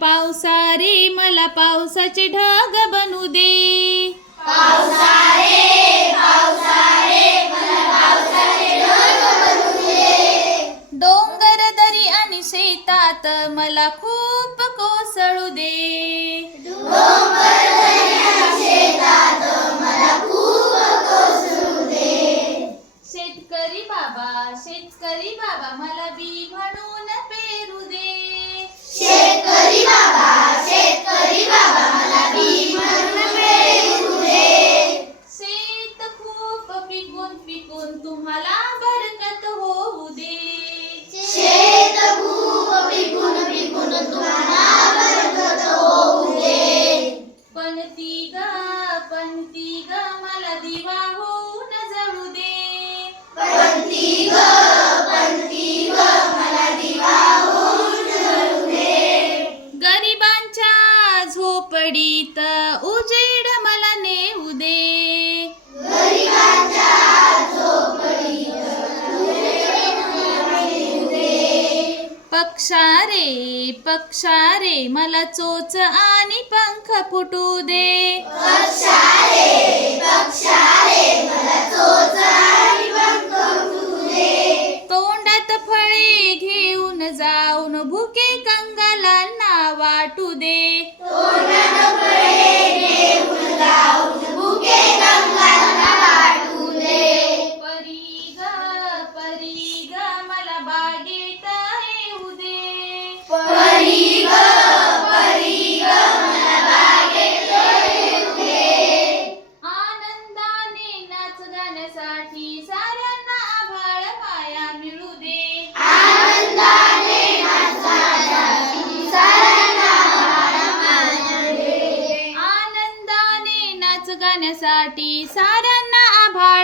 पावसारे मला पावसाचे ढग बनू दे. पावसारे पावसारे मला पावसाचे ढग बनू दे. डोंगर दरी आणि शेतात मला खूप कोसळू दे. डोंगर दरी आणि शेतात मला खूप कोसळू दे. शेतकरी बाबा मला बी म्हणून पेरू दे. शेतकरी बाबा मला बी म्हणून पेरू दे. शेत खूप पिकून तुम्हाला बरकत होऊ दे. शेत खूप पिकून तुम्हाला बरकत होऊ दे. पण ती ग मला दिवा होऊन जळू दे. पण ती ग मला दिवा होऊन जळू दे. गरिबांच्या झोपडीत उजेड मला नेऊ दे. गरिबांच्या झोपडीत उजेड मला नेऊ दे. पक्षारे मला चोच आणि पंख फुटू दे. पक्षारे मला चोच आणि पंख फुटू दे. तोंडात फळे घेऊन जाऊन भुके कंगालांना वाटू दे. तोंडात फळे घेऊन जाऊन भुके कंगालांना वाटू दे. परी ग मला बागेत येऊ दे. परी ग मला बागेत येऊ दे. आनंदाने नाच गाण्यासाठी साऱ्यांना आभाळ माया मिळू दे. आनंदाने नाचण्यासाठी साऱ्यांना माया दे. आनंदाने नाच गाण्यासाठी साऱ्यांना आभाळ